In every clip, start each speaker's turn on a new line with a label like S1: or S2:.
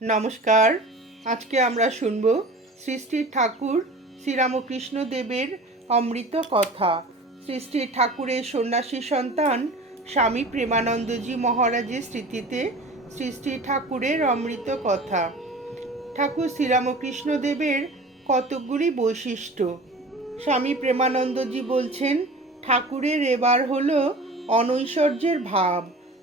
S1: নমস্কার। আজকে আমরা শুনব শ্রী শ্রী ঠাকুর শ্রীরামকৃষ্ণ দেবের অমৃত কথা। শ্রী শ্রী ঠাকুরের সন্ন্যাসী সন্তান স্বামী প্রেমানন্দজি মহারাজের স্মৃতিতে শ্রী শ্রী ঠাকুরের অমৃত কথা। ঠাকুর শ্রীরামকৃষ্ণ দেবের কতকগুলি বৈশিষ্ট্য। স্বামী প্রেমানন্দজি বলছেন, ঠাকুরের এবার হলো অনৈশ্বর্যের ভাব।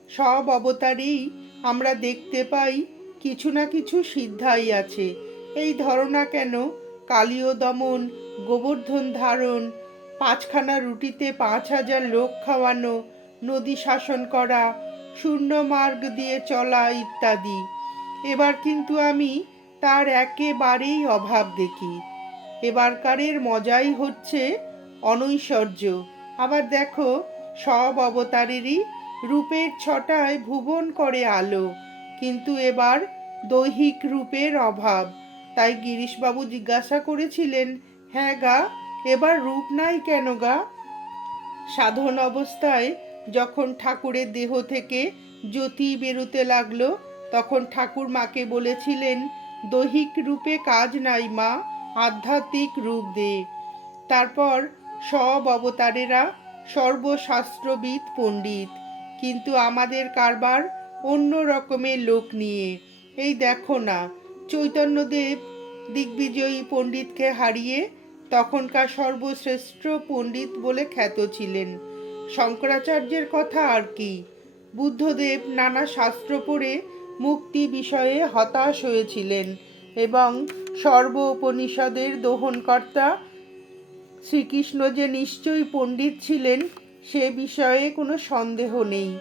S1: সব অবতারেই আমরা দেখতে পাই কিছু না কিছু সিদ্ধাই আছে। এই ধরনা কেন? কালীয় দমন, গোবর্ধন ধারণ, পাঁচখানা রুটিতে পাঁচ হাজার লোক খাওয়ানো, নদী শাসন করা, শূন্য মার্গ দিয়ে চলা ইত্যাদি। এবার কিন্তু আমি তার একেবারেই অভাব দেখি। এবারকারের মজাই হচ্ছে অনৈশ্বর্য। আবার দেখো, সব অবতারেরই রূপের ছটায় ভুবন করে আলো। কিন্তু এবার দৈহিক রূপের অভাব। তাই গিরিশবাবু জিজ্ঞাসা করেছিলেন হ্যাঁ গা, এবার রূপ নাই কেন গা? সাধন অবস্থায় যখন ঠাকুরের দেহ থেকে জ্যোতি বেরোতে লাগল, তখন ঠাকুর মাকে বলেছিলেন, দৈহিক রূপে কাজ নাই মা, আধ্যাত্মিক রূপ দে। তারপর সব অবতারেরা সর্বশাস্ত্রবিদ পণ্ডিত। কিন্তু আমাদের কারবার অন্য রকমের লোক নিয়ে। এই দেখো না, চৈতন্যদেব দিগ্বিজয়ী পণ্ডিতকে হারিয়ে তখনকার সর্বশ্রেষ্ঠ পণ্ডিত বলে খ্যাত ছিলেন। শঙ্করাচার্যের কথা আর কি? বুদ্ধদেব নানা শাস্ত্র পড়ে মুক্তি বিষয়ে হতাশ হয়েছিলেন এবং সর্ব উপনিষদের দোহনকর্তা শ্রীকৃষ্ণ যে নিশ্চয়ই পণ্ডিত ছিলেন, সে বিষয়ে কোনো সন্দেহ নেই।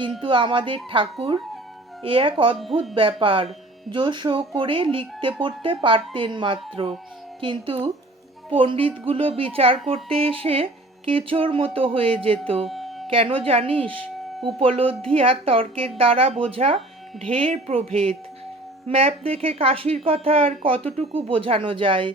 S1: কিন্তু আমাদের ঠাকুর এ এক অদ্ভুত ব্যাপার। জোশো করে লিখতে পড়তে পারতেন মাত্র। কিন্তু পণ্ডিতগুলো বিচার করতে এসে কেচোর মতো হয়ে যেত। কেন জানিস? উপলব্ধি আর তর্কের দ্বারা বোঝা ঢের প্রভেদ। ম্যাপ দেখে কাশির কথা আর কতটুকু বোঝানো যায়?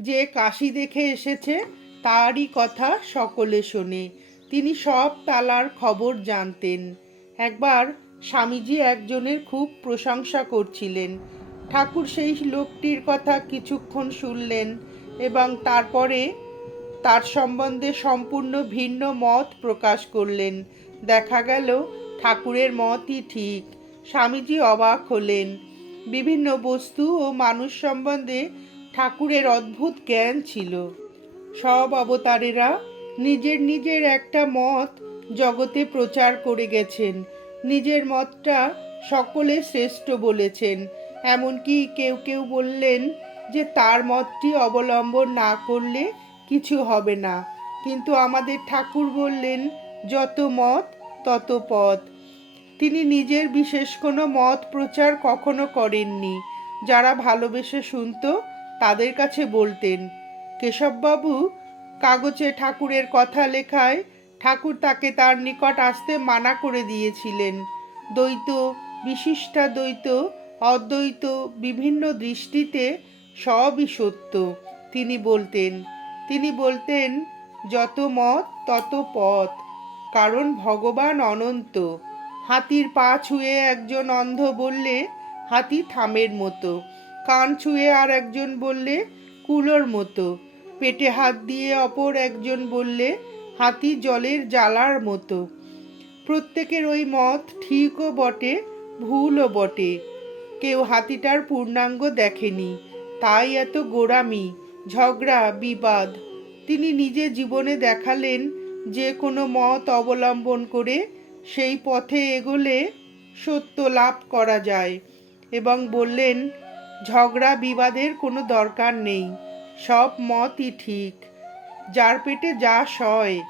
S1: যে কাশি দেখে এসেছে, তারই কথা সকলে শোনে। তিনি সব তালার খবর জানতেন। একবার স্বামীজি একজনের খুব প্রশংসা করছিলেন। ঠাকুর সেই লোকটির কথা কিছুক্ষণ শুনলেন এবং তারপরে তার সম্বন্ধে সম্পূর্ণ ভিন্ন মত প্রকাশ করলেন। দেখা গেল, ঠাকুরের মতই ঠিক। স্বামীজি অবাক হলেন। বিভিন্ন বস্তু ও মানুষ সম্বন্ধে ঠাকুরের অদ্ভুত জ্ঞান ছিল। সব অবতারেরা নিজের নিজের একটা মত জগতে প্রচার করে গেছেন। নিজের মতটা সকলে শ্রেষ্ঠ বলেছেন। এমনকি কেউ কেউ বললেন যে তার মতটি অবলম্বন না করলে কিছু হবে না। কিন্তু আমাদের ঠাকুর বললেন, যত মত, তত পথ। তিনি নিজের বিশেষ কোনো মত প্রচার কখনো করেননি। যারা ভালোবেসে শুনত, তাদের কাছে বলতেন, কেশববাবু, কাগজে ঠাকুরের কথা লেখায় ঠাকুর তাকে তার নিকট আসতে মানা করে দিয়েছিলেন। দ্বৈত, বিশিষ্টা দ্বৈত, অদ্বৈত বিভিন্ন দৃষ্টিতে সবই সত্য তিনি বলতেন তিনি বলতেন, যত মত, তত পথ, কারণ ভগবান অনন্ত। হাতির পা ছুঁয়ে একজন অন্ধ বললে হাতি থামের মতো, কান ছুঁয়ে আর একজন বললে কুলোর মতো, পেটে হাত দিয়ে অপর একজন বললে হাতি জলের জ্বালার মতো। প্রত্যেকের ওই মত ঠিকও বটে, ভুলও বটে। কেউ হাতিটার পূর্ণাঙ্গ দেখেনি। তাই এত গোড়ামি, ঝগড়া, বিবাদ। তিনি নিজে জীবনে দেখালেন যে কোনো মত অবলম্বন করে সেই পথে এগোলে সত্য লাভ করা যায় এবং বললেন, ঝগড়া, বিবাদের কোনো দরকার নেই। সব মতই ঠিক। যার পেটে যা সয়,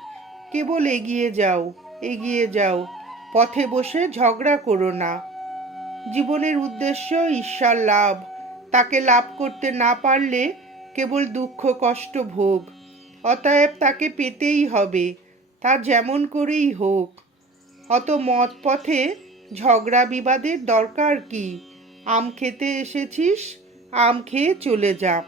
S1: কেবল এগিয়ে যাও এগিয়ে যাও, পথে বসে ঝগড়া করো না। জীবনের উদ্দেশ্য ঈশ্বর লাভ, তাকে লাভ করতে না পারলে কেবল দুঃখ, কষ্ট, ভোগ, অতএব তাকে পেতেই হবে, তা যেমন করেই হোক। অত মত পথে ঝগড়া বিবাদের দরকার কি? আম খেতে এসেছিস, আম খেয়ে চলে যা।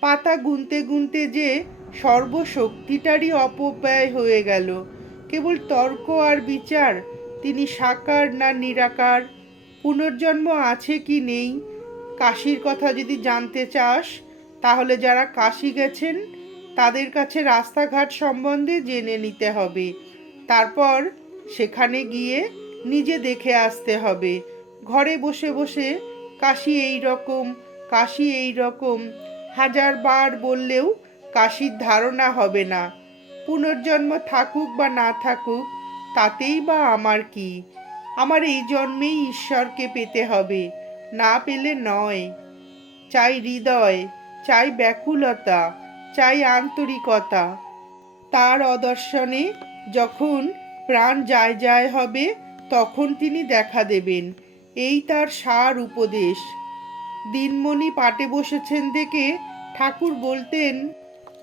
S1: পাতা গুনতে গুনতে যে সর্বশক্তিটারই অপব্যয় হয়ে গেল। কেবল তর্ক আর বিচার, তিনি সাকার না নিরাকার? পুনর্জন্ম আছে কি নেই? কাশির কথা যদি জানতে চাস, তাহলে যারা কাশি গেছেন, তাদের কাছে রাস্তাঘাট সম্বন্ধে জেনে নিতে হবে। তারপর সেখানে গিয়ে নিজে দেখে আসতে হবে। ঘরে বসে বসে, কাশি এই রকম, কাশি এই রকম হাজার বার বললেও কাশির ধারণা হবে না। পুনর্জন্ম থাকুক বা না থাকুক, তাতেই বা আমার কি? আমার এই জন্মেই ঈশ্বরকে পেতে হবে, না পেলে নয়। চাই হৃদয়, চাই ব্যাকুলতা, চাই আন্তরিকতা। তার অদর্শনে যখন প্রাণ যায় যায় হবে, তখন তিনি দেখা দেবেন। এই তার সার উপদেশ। দিনমণি পাটে বসেছেন দেখে ঠাকুর বলতেন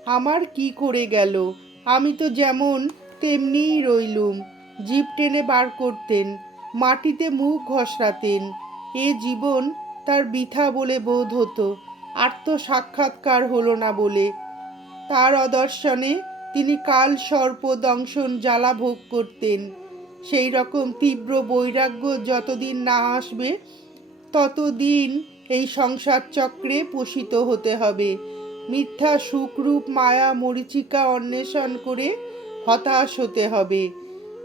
S1: আমার কি করে গেল? আমি তো যেমন তেমনিই রইলুম। জিভ টেনে বার করতেন, মাটিতে মুখ ঘষরাতেন। এ জীবন তার বৃথা বলে বোধ হতো আত্ম সাক্ষাৎকার হলো না বলে। তার অদর্শনে তিনি কাল সর্প দংশন জ্বালা ভোগ করতেন। সেই রকম তীব্র বৈরাগ্য যতদিন না আসবে, ততদিন এই সংসার চক্রে পোষিত হতে হবে। মিথ্যা, সুখরূপ, মায়া, মরিচিকা অন্বেষণ করে হতাশ হতে হবে।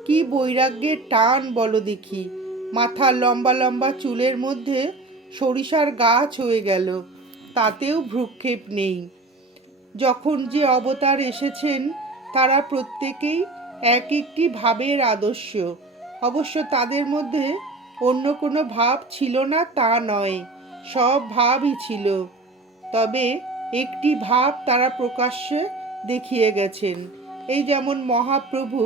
S1: কি বৈরাগ্যের টান বলো দেখি। মাথার লম্বা লম্বা চুলের মধ্যে সরিষার গাছ হয়ে গেল, তাতেও ভ্রুক্ষেপ নেই। যখন যে অবতার এসেছেন, তারা প্রত্যেকেই এক একটি ভাবের আদর্শ। অবশ্য তাদের মধ্যে অন্য কোনো ভাব ছিল না, তা নয়, সব ভাবই ছিল। তবে একটি ভাব তারা প্রকাশ্যে দেখিয়ে গেছেন। এই যেমন মহাপ্রভু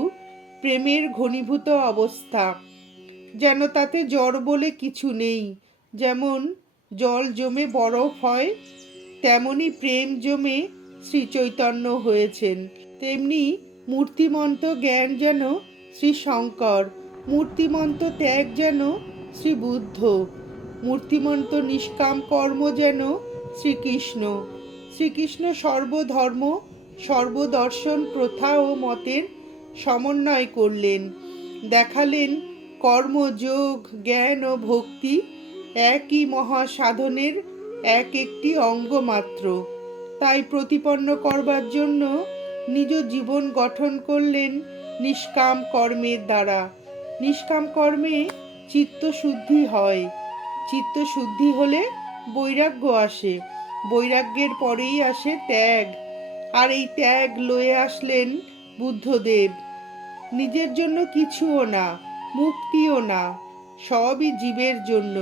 S1: প্রেমের ঘনীভূত অবস্থা, যেন তাতে জ্বর বলে কিছু নেই। যেমন জল জমে বরফ হয়, তেমনি প্রেম জমে শ্রী চৈতন্য হয়েছেন। তেমনি মূর্তিমন্ত জ্ঞান যেন শ্রী শঙ্কর মূর্তিমন্ত ত্যাগ যেন শ্রী বুদ্ধ মূর্তিমন্ত নিষ্কাম কর্ম যেন শ্রীকৃষ্ণ। শ্রীকৃষ্ণ সর্বধর্ম, সর্বদর্শন, প্রথা ও মতের সমন্বয় করলেন। দেখালেন কর্মযোগ জ্ঞান ও ভক্তি একই মহা সাধনের এক একটি অঙ্গ মাত্র। তাই প্রতিপন্ন করবার জন্য নিজ জীবন গঠন করলেন নিষ্কাম কর্মের দ্বারা। নিষ্কাম কর্মে চিত্তশুদ্ধি হয়। চিত্তশুদ্ধি হলে বৈরাগ্য আসে। বৈরাগ্যের পরেই আসে ত্যাগ। আর এই ত্যাগ লয়ে আসলেন বুদ্ধদেব। নিজের জন্য কিছুও না, মুক্তিও না, সবই জীবের জন্য।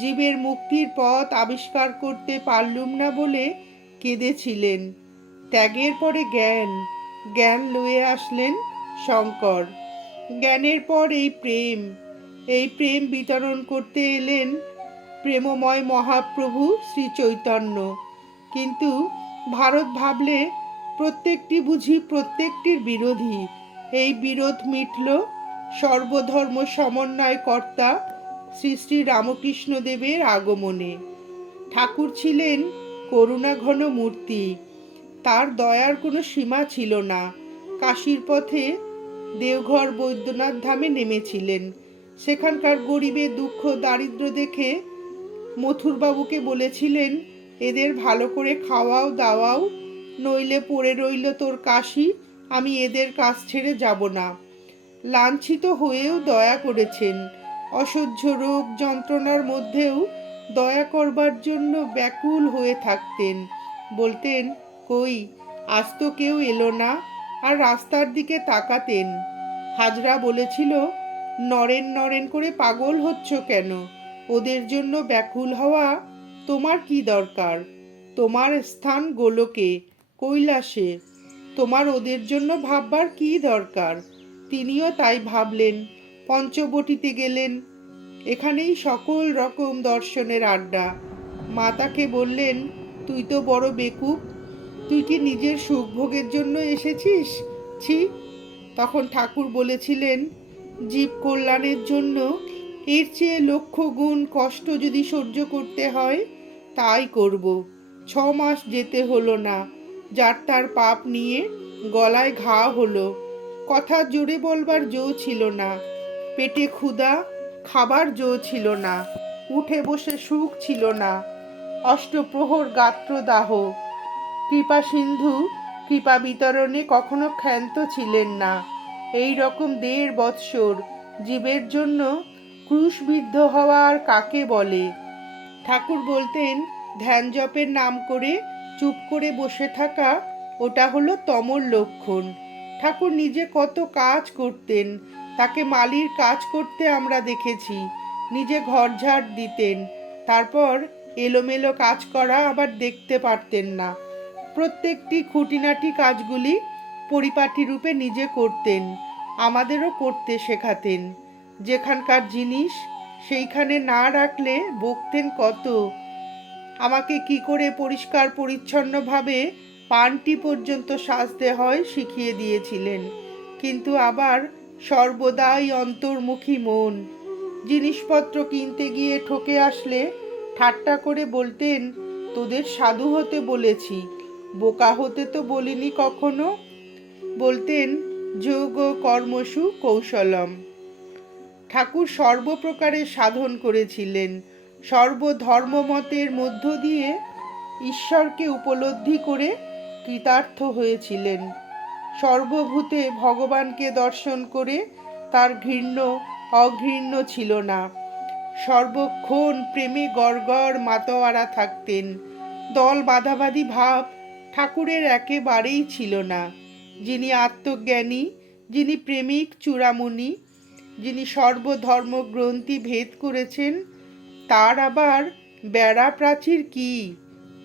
S1: জীবের মুক্তির পথ আবিষ্কার করতে পারলুম না বলে কেঁদেছিলেন। ত্যাগের পরে জ্ঞান জ্ঞান লয়ে আসলেন শঙ্কর। জ্ঞানের পর এই প্রেম এই প্রেম বিতরণ করতে এলেন প্রেমময় মহাপ্রভু শ্রী চৈতন্য। কিন্তু ভারত ভাবলে প্রত্যেকটি বুঝি প্রত্যেকটির বিরোধী। এই বিরোধ মিটল সর্বধর্ম সমন্বয় কর্তা শ্রী শ্রী রামকৃষ্ণ দেবের আগমনে। ঠাকুর ছিলেন করুণাঘন মূর্তি। তার দয়ার কোনো সীমা ছিল না। কাশীর পথে দেওঘর বৈদ্যনাথ ধামে নেমেছিলেন। সেখানকার গরিবের দুঃখ দারিদ্র দেখে মথুরবাবুকে বলেছিলেন, এদের ভালো করে খাওয়াও, দাওয়াও, নইলে পড়ে রইল তোর কাশি, আমি এদের কাছ ছেড়ে যাব না। লাঞ্ছিত হয়েও দয়া করেছেন। অসহ্য রোগ যন্ত্রণার মধ্যেও দয়া করবার জন্য ব্যাকুল হয়ে থাকতেন। বলতেন, কই, আজ তো কেউ এলো না, আর রাস্তার দিকে তাকাতেন। হাজরা বলেছিল, নরেন নরেন করে পাগল হচ্ছ কেন? ওদের জন্য ব্যাকুল হওয়া তোমার কি দরকার? তোমার স্থান গোলকে, কৈলাসে। তোমার ওদের জন্য ভাববার কি দরকার? তিনিও তাই ভাবলেন, পঞ্চবটিতে গেলেন। এখানেই সকল রকম দর্শনের আড্ডা। মা তাকে বললেন, তুই তো বড় বেকুব। তুই কি নিজের সুখভোগের জন্য এসেছিস? ছি। তখন ঠাকুর বলেছিলেন জীব কল্যাণের জন্য এর চেয়ে লক্ষ গুণ কষ্ট যদি সহ্য করতে হয়, তাই করব। ছ মাস যেতে হলো না। যার তার পাপ নিয়ে গলায় ঘা হলো। কথা জোরে বলবার জো ছিল না। পেটে ক্ষুধা, খাবার জো ছিল না। উঠে বসে সুখ ছিল না। অষ্টপ্রহর গাত্রদাহ। কৃপা সিন্ধু, কৃপা বিতরণে কখনো ক্ষান্ত ছিলেন না। এই রকম দেড় বৎসর জীবের জন্য ক্রুশবিদ্ধ হওয়া আর কাকে বলে? ঠাকুর বলতেন, ধ্যান জপের নাম করে চুপ করে বসে থাকা, ওটা হলো তমর লক্ষণ। ঠাকুর নিজে কত কাজ করতেন, তাকে মালির কাজ করতে আমরা দেখেছি। নিজে ঘর ঝাড় দিতেন, তারপর এলোমেলো কাজ করা আবার দেখতে পারতেন না। প্রত্যেকটি খুঁটিনাটি কাজগুলি পরিপাটি রূপে নিজে করতেন, আমাদেরও করতে শেখাতেন। যেখানকার জিনিস, সেইখানে না রাখলে বকতেন কত? আমাকে কি করে পরিষ্কার পরিচ্ছন্নভাবে পানটি পর্যন্ত সাজতে হয় শিখিয়ে দিয়েছিলেন। কিন্তু আবার সর্বদাই অন্তর্মুখী মন। জিনিসপত্র কিনতে গিয়ে ঠকে আসলে ঠাট্টা করে বলতেন, তোদের সাধু হতে বলেছি, বোকা হতে তো বলিনি কখনো? বলতেন, যোগ কর্মসু কৌশলম। ঠাকুর সর্বপ্রকারে সাধন করেছিলেন। সর্বধর্মমতের মধ্য দিয়ে ঈশ্বরকে উপলব্ধি করে কৃতার্থ হয়েছিলেন। সর্বভূতে ভগবানকে দর্শন করে তার ঘৃণ্য, অঘৃণ্য ছিল না। সর্বক্ষণ প্রেমে গড়গড় মাতোয়ারা থাকতেন। দল বাধাবাধি ভাব ঠাকুরের একেবারেই ছিল না। যিনি আত্মজ্ঞানী, যিনি প্রেমিক চূড়ামণি যিনি সর্বধর্ম গ্রন্থি ভেদ করেছেন, তার আবার বেড়া প্রাচীর কি?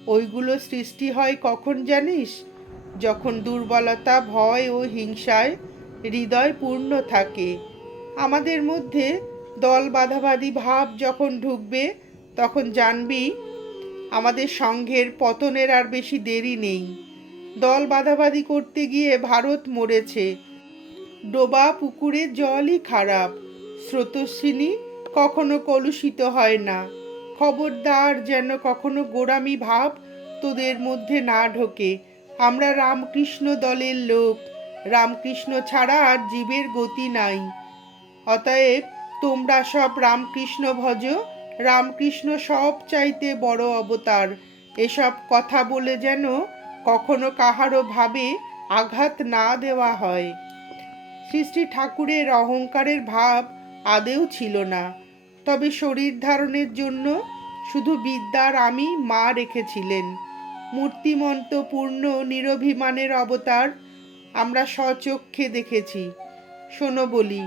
S1: ওইগুলো সৃষ্টি হয় কখন জানিস? যখন দুর্বলতা, ভয় ও হিংসায় হৃদয় পূর্ণ থাকে। আমাদের মধ্যে দল বাধাবাধি ভাব যখন ঢুকবে, তখন জানবি আমাদের সংঘের পতনের আর বেশি দেরি নেই। দল বাধাবাধি করতে গিয়ে ভারত মরেছে। ডোবা পুকুরের জলই খারাপ। স্রোতস্বিনী কখনো কলুষিত হয় না। খবরদার যেন কখনো গোড়ামি ভাব তোদের মধ্যে না ঢোকে। আমরা রামকৃষ্ণ দলের লোক। রামকৃষ্ণ ছাড়া আর জীবের গতি নাই। অতএব তোমরা সব রামকৃষ্ণ ভজ, রামকৃষ্ণ সব চাইতে বড় অবতার। এসব কথা বলে যেন কখনো কাহারও ভাবে আঘাত না দেওয়া হয়। শ্রী শ্রী ঠাকুরের অহংকারের ভাব আদেও ছিল না। তবে শরীর ধারণের জন্য শুধু বিদ্যার আমি মা রেখেছিলেন। মূর্তিমন্ত পূর্ণ নিরভিমানের অবতার আমরা স্বচক্ষে দেখেছি। শোনো বলি,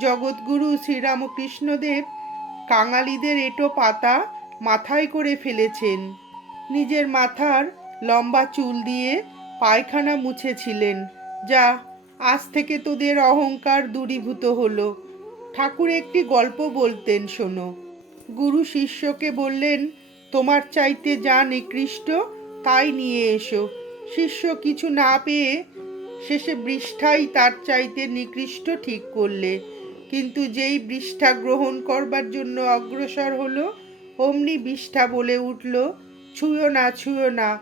S1: জগৎগুরু শ্রীরামকৃষ্ণদেব কাঙালিদের এটো পাতা মাথায় করে ফেলেছেন। নিজের মাথার লম্বা চুল দিয়ে পায়খানা মুছেছিলেন, যা আজ থেকে তোদের অহংকার দূরীভূত হলো। ঠাকুর একটি গল্প বলতেন, শোনো। গুরু শিষ্যকে বললেন, তোমার চাইতে যা নিকৃষ্ট, তাই নিয়ে এসো। শিষ্য কিছু না পেয়ে শেষে বৃষ্ঠাই তার চাইতে নিকৃষ্ট ঠিক করলে। কিন্তু যেই বৃষ্ঠা গ্রহণ করবার জন্য অগ্রসর হলো, অমনি বিষ্ঠা বলে উঠল, ছুঁয়ো না ছুঁয়ো না।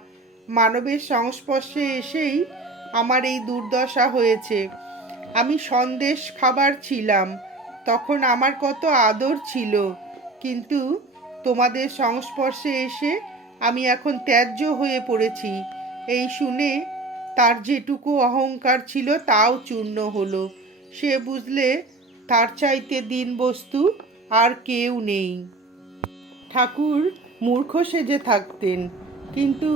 S1: মানবের সংস্পর্শে এসেই আমার এই দুর্দশা হয়েছে। আমি সন্দেশ খাবার ছিলাম, তখন আমার কত আদর ছিল। কিন্তু তোমাদের সংস্পর্শে এসে আমি এখন ত্যায্য হয়ে পড়েছি। এই শুনে তার যেটুকু অহংকার ছিল তাও চূর্ণ হলো। সে বুঝলে তার চাইতে দিন বস্তু আর কেউ নেই। ঠাকুর মূর্খ সেজে থাকতেন, কিন্তু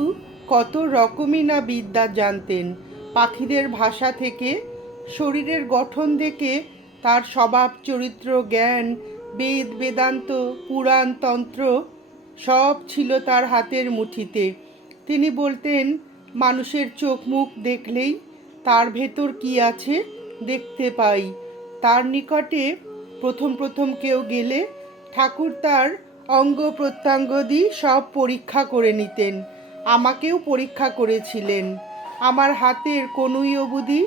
S1: কত রকমই না বিদ্যা জানতেন। পাখিদের ভাষা থেকে শরীরের গঠন দেখে তার স্বভাব, চরিত্র, জ্ঞান, বেদ, বেদান্ত, পুরাণ, তন্ত্র সব ছিল তার হাতের মুঠিতে। তিনি বলতেন, মানুষের চোখ মুখ দেখলেই তার ভেতর কি আছে দেখতে পাই। তার নিকটে প্রথম প্রথম কেউ গেলে ঠাকুর তার অঙ্গ প্রত্যঙ্গদি সব পরীক্ষা করে নিতেন। আমাকেও পরীক্ষা করেছিলেন। আমার হাতের কনুই অবধি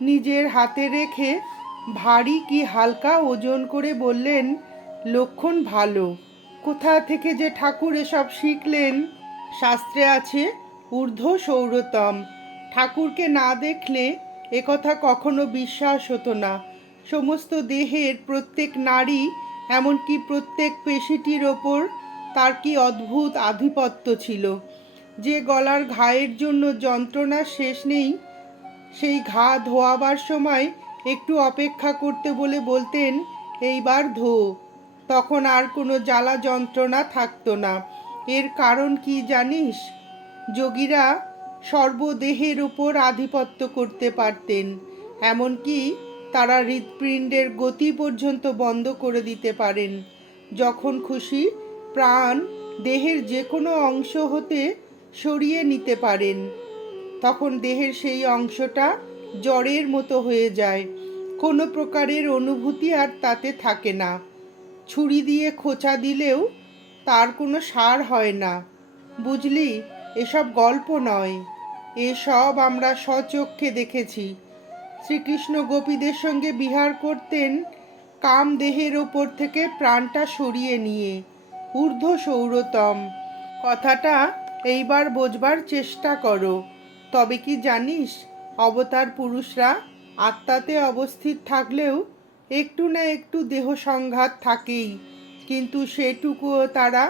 S1: নিজের হাতে রেখে ভারী কি হালকা ওজন করে বললেন, লক্ষণ ভালো। কোথা থেকে যে ঠাকুর এসব শিখলেন? শাস্ত্রে আছে, ঊর্ধ্ব সৌরতম। ঠাকুরকে না দেখলে একথা কখনো বিশ্বাস হতো না। সমস্ত দেহের প্রত্যেক নারী, এমনকি প্রত্যেক পেশিটির ওপর তার কি অদ্ভুত আধিপত্য ছিল। যে গলার ঘায়ের জন্য যন্ত্রণা শেষ নেই, সেই ঘা ধোয়াবার সময় একটু অপেক্ষা করতে বলে বলতেন, এইবার ধো। তখন আর কোনো জ্বালা যন্ত্রণা থাকতো না। এর কারণ কি জানিস? যোগীরা সর্বদেহের উপর আধিপত্য করতে পারতেন, এমনকি তারা হৃৎপিণ্ডের গতি পর্যন্ত বন্ধ করে দিতে পারেন। যখন খুশি প্রাণ দেহের যে কোনো অংশ হতে সরিয়ে নিতে পারেন। তখন দেহের সেই অংশটা জ্বরের মতো হয়ে যায়। কোনো প্রকারের অনুভূতি আর তাতে থাকে না। ছুরি দিয়ে খোঁচা দিলেও তার কোনো সার হয় না। বুঝলি, এসব গল্প নয়। এসব আমরা স্বচক্ষে দেখেছি। শ্রীকৃষ্ণ গোপীদের সঙ্গে বিহার করতেন কাম দেহের ওপর থেকে প্রাণটা সরিয়ে নিয়ে। ঊর্ধ্ব সৌরতম কথাটা এইবার বোঝবার চেষ্টা করো। তবে কি জানিস, অবতার পুরুষরা আত্মাতে অবস্থিত থাকলেও একটু না একটু দেহ সংঘাত থাকেই। কিন্তু সেটুকুও তারা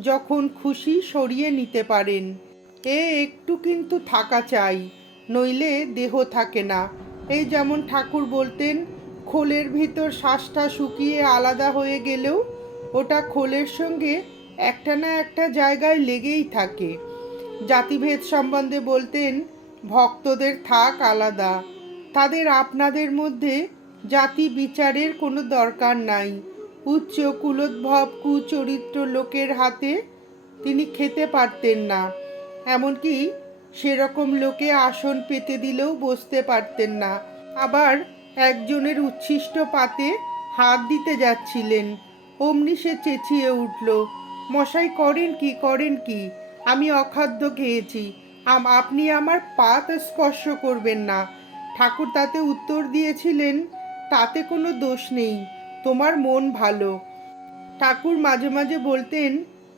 S1: যখন খুশি সরিয়ে নিতে পারেন। এ একটু কিন্তু থাকা চাই, নইলে দেহ থাকে না। এই যেমন ঠাকুর বলতেন, খোলের ভিতর শ্বাসটা শুকিয়ে আলাদা হয়ে গেলেও ওটা খোলের সঙ্গে একটা না একটা জায়গায় লেগেই থাকে। জাতিভেদ সম্বন্ধে বলতেন, ভক্তদের থাক আলাদা। তাদের আপনাদের মধ্যে জাতি বিচারের কোনো দরকার নাই। উচ্চ কুলোদ্ভব, কুচরিত্র লোকের হাতে তিনি খেতে পারতেন না। এমনকি সেরকম লোকে আসন পেতে দিলেও বসতে পারতেন না। আবার একজনের উচ্ছিষ্ট পাতে হাত দিতে যাচ্ছিলেন। অমনি সে চেঁচিয়ে উঠল মশাই করেন কি করেন কি? আমি অখাদ্য খেয়েছি। আপনি আমার পাত স্পর্শ করবেন না। ঠাকুর তাতে উত্তর দিয়েছিলেন, তাতে কোনো দোষ নেই, তোমার মন ভালো। ঠাকুর মাঝে মাঝে বলতেন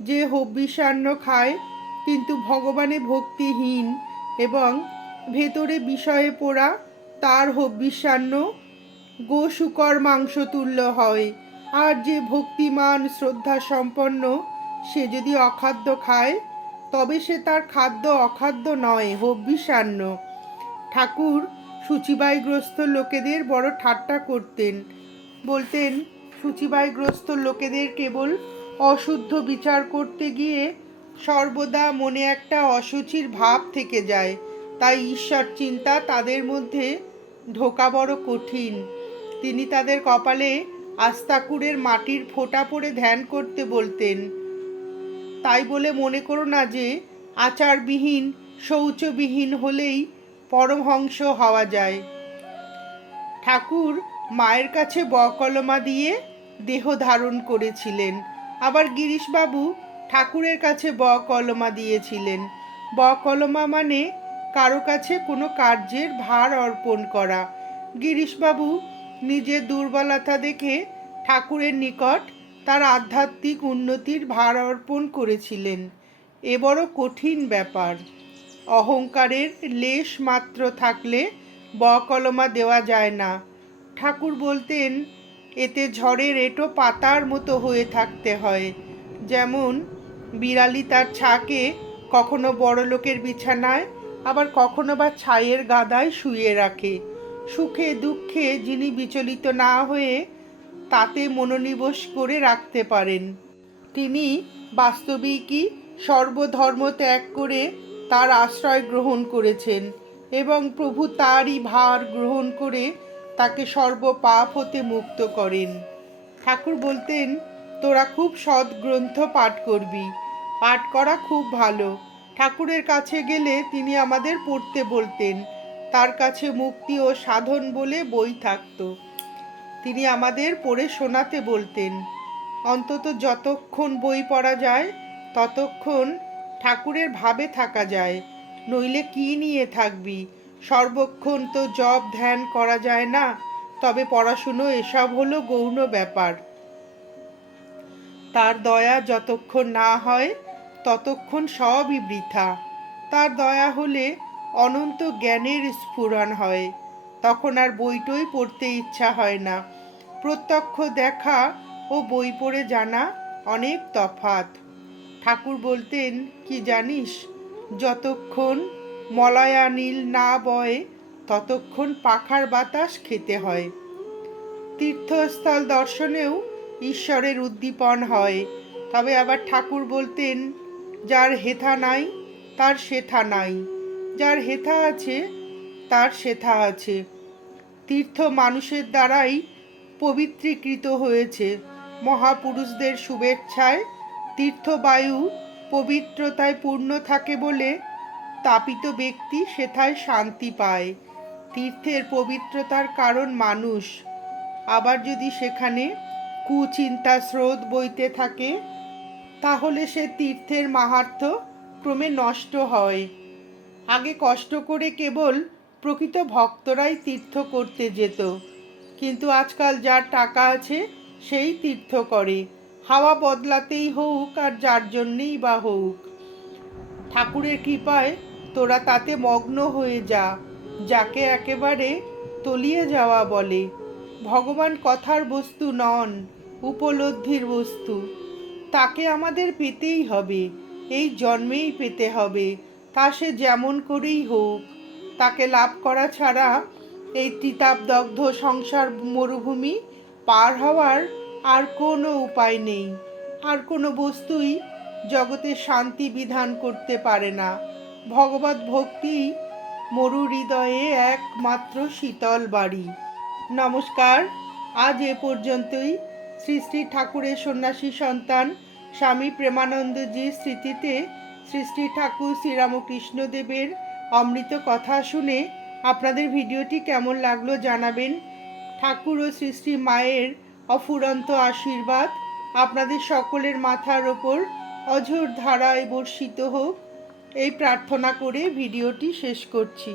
S1: যে হব্বিষান্ন খায়, কিন্তু ভগবানে ভক্তিহীন এবং ভেতরে বিষয়ে পোড়া তার হব্বিষান্ন গো শুকর মাংস তুল্য হয়। আর যে ভক্তিমান শ্রদ্ধা সম্পন্ন সে যদি অখাদ্য খায়, তবে সে তার খাদ্য অখাদ্য নয় হব্বিষান্ন ঠাকুর সূচিবাইগ্রস্ত লোকেদের বড় ঠাট্টা করতেন। বলতেন, সূচিবাইগ্রস্ত লোকেদের কেবল অশুদ্ধ বিচার করতে গিয়ে সর্বদা মনে একটা অসুচির ভাব থেকে যায়। তাই ঈশ্বর চিন্তা তাদের মধ্যে ঢোকা বড় কঠিন। তিনি তাদের কপালে আস্তাকুরের মাটির ফোঁটা পড়ে ধ্যান করতে বলতেন তাই বলে মনে করো না যে আচারবিহীন, শৌচবিহীন হলেই পরমহংস হওয়া যায়। ঠাকুর মায়ের কাছে বকলমা দিয়ে দেহ ধারণ করেছিলেন। আবার গিরিশবাবু ঠাকুরের কাছে বকলমা দিয়েছিলেন। বকলমা মানে কারও কাছে কোনো কার্যের ভার অর্পণ করা। গিরিশবাবু নিজের দুর্বলতা দেখে ঠাকুরের নিকট তার আধ্যাত্মিক উন্নতির ভার অর্পণ করেছিলেন। এ বড় কঠিন ব্যাপার। অহংকারের লেশ মাত্র থাকলে বকলমা দেওয়া যায় না। ঠাকুর বলতেন, এতে ঝড়ের এটো পাতার মতো হয়ে থাকতে হয়। যেমন বিড়ালি তার ছাকে কখনো বড় লোকের বিছানায়, আবার কখনো বা ছাইয়ের গাদায় শুয়ে রাখে। সুখে দুঃখে যিনি বিচলিত না হয়ে তাতে মনোনিবেশ করে রাখতে পারেন। তিনি বাস্তবিকই সর্বধর্ম ত্যাগ করে তার আশ্রয় গ্রহণ করেছেন এবং প্রভু তারই ভার গ্রহণ করে তাকে সর্বপাপ হতে মুক্ত করেন। ঠাকুর বলতেন, তোরা খুব সৎ গ্রন্থ পাঠ করবি। পাঠ করা খুব ভালো। ঠাকুরের কাছে গেলে তিনি আমাদের পড়তে বলতেন। তার কাছে মুক্তি ও সাধন বলে বই থাকতো। তিনি আমাদের পড়ে শোনাতে বলতেন। অন্তত যতক্ষণ বই পড়া যায়, ততক্ষণ ঠাকুরের ভাবে থাকা যায়। নইলে কি নিয়ে থাকবি? সর্বক্ষণ তো জব ধ্যান করা যায় না, তবে পড়াশুনো এসব হলো গৌণ ব্যাপার। তার দয়া যতক্ষণ না হয়, ততক্ষণ সবই বৃথা। তার দয়া হলে অনন্ত জ্ঞানের স্ফুরণ হয়। তখন আর বইটই পড়তে ইচ্ছা হয় না। প্রত্যক্ষ দেখা ও বই পড়ে জানা অনেক তফাত ঠাকুর বলতেন, কি জানিস, যতক্ষণ মলয়া নীল না বয়, ততক্ষণ পাখার বাতাস খেতে হয়। তীর্থস্থল দর্শনেও ঈশ্বরের উদ্দীপন হয়। তবে আবার ঠাকুর বলতেন, যার হেথা নাই, তার সেথা নাই। যার হেথা আছে, তার সেথা আছে। তীর্থ মানুষের দ্বারাই পবিত্রীকৃত হয়েছে। মহাপুরুষদের শুভেচ্ছায় তীর্থবায়ু পবিত্রতায় পূর্ণ থাকে বলে তাপিত ব্যক্তি সেথায় শান্তি পায়। তীর্থের পবিত্রতার কারণ মানুষ। আবার যদি সেখানে কুচিন্তা স্রোত বইতে থাকে, তাহলে সে তীর্থের মাহাত্ম্য ক্রমে নষ্ট হয়। আগে কষ্ট করে কেবল প্রকৃত ভক্তরাই তীর্থ করতে যেত। কিন্তু আজকাল যার টাকা আছে, সেই তীর্থ করে। হাওয়া বদলাতেই হোক আর যার জন্যেই বা হোক। ঠাকুরের কৃপায় তোরা তাতে মগ্ন হয়ে যা, যাকে একেবারে তলিয়ে যাওয়া বলে। ভগবান কথার বস্তু নন, উপলব্ধির বস্তু। তাকে আমাদের পেতেই হবে, এই জন্মেই পেতে হবে, তা সে যেমন করেই হোক। তাকে লাভ করা ছাড়া এই তিতাবদগ্ধ সংসার মরুভূমি পার হওয়ার আর কোনো উপায় নেই। আর কোনো বস্তুই জগতে শান্তি বিধান করতে পারে না। ভগবত ভক্তি মরু হৃদয়ে একমাত্র শীতল বাড়ি। নমস্কার। আজ এ পর্যন্তই। শ্রী শ্রী ঠাকুরের সন্ন্যাসী সন্তান স্বামী প্রেমানন্দজির স্মৃতিতে শ্রী শ্রী ঠাকুর শ্রীরামকৃষ্ণদেবের অমৃত কথা শুনে আপনাদের ভিডিওটি কেমন লাগল জানাবেন। ঠাকুর ও শ্রী মায়ের অফুরন্ত আশীর্বাদ আপনাদের সকলের মাথার ওপর অঝোর ধারায় বর্ষিত হোক। এই প্রার্থনা করে ভিডিওটি শেষ করছি।